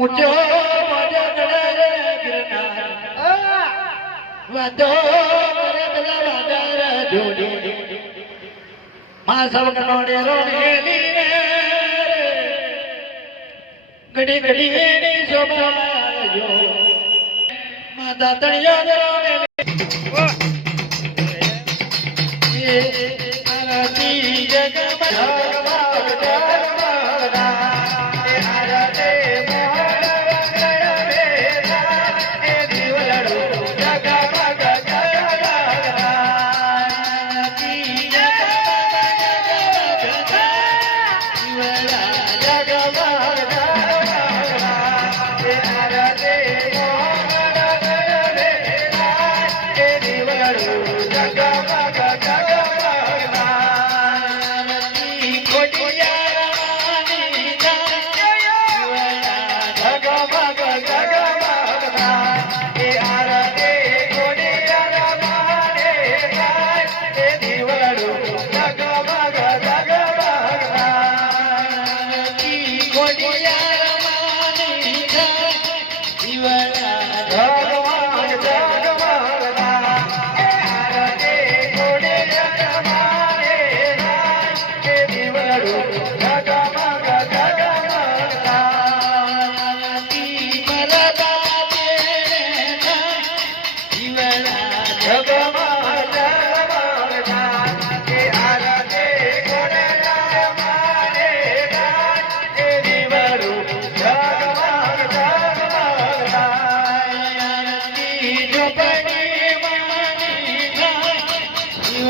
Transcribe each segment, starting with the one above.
ઊંચો મોજો ગિરનાર. પેલા જોડી માં સબ કનોડે રોડેલી રે ઘડી ઘડી એની માતા તણિયા આરતી yeah.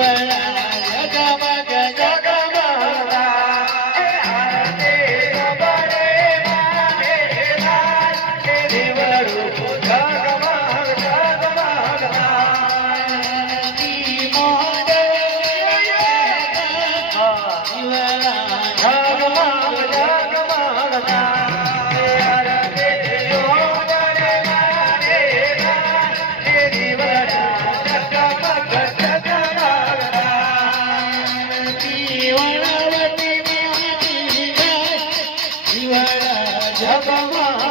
வள भगवान